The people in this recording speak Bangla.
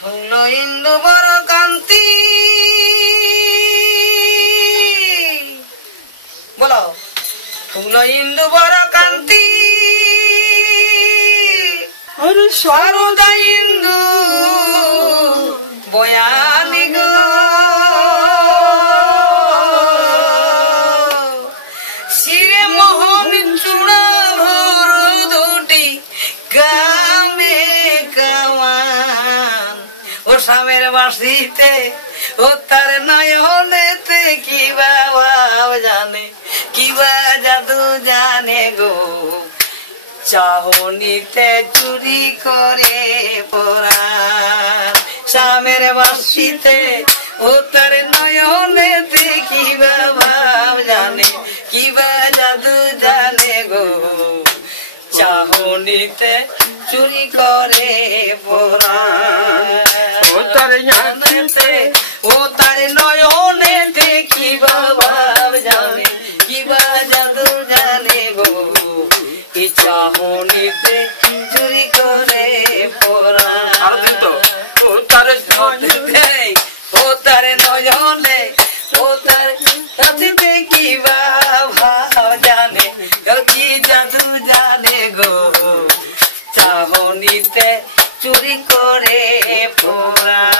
হইল ইন্দু বড় কান্তি বলো হইল ইন্দু বড় কান্তি সরদা ইন্দু বয়ানি গো শিরে মোহন চূড়া ভোর দুটি কামে কামান ও স্বামের বাসিতে ও তার নয়নেতে কি বাবা জানে কি বা জাদু জানে গো চাহনিতে চুরি করে পরাণ স্বামের বাসিতে ও তার নয়নেতে কি বাবা জানে কি বা জাদু জানে গো চাহনিতে চুরি করে পরাণ ও তার জানেতে ও তার নয়নেতে কি বাবা জানে কি বা জাদু জানে গো চাহনিতে চুরি করে পরাণ ও তার ও তার নয়নে ও তার সাথে কি বাবা জানে কি জাদু জানে গো চাহনিতে চুরি করে পরাণ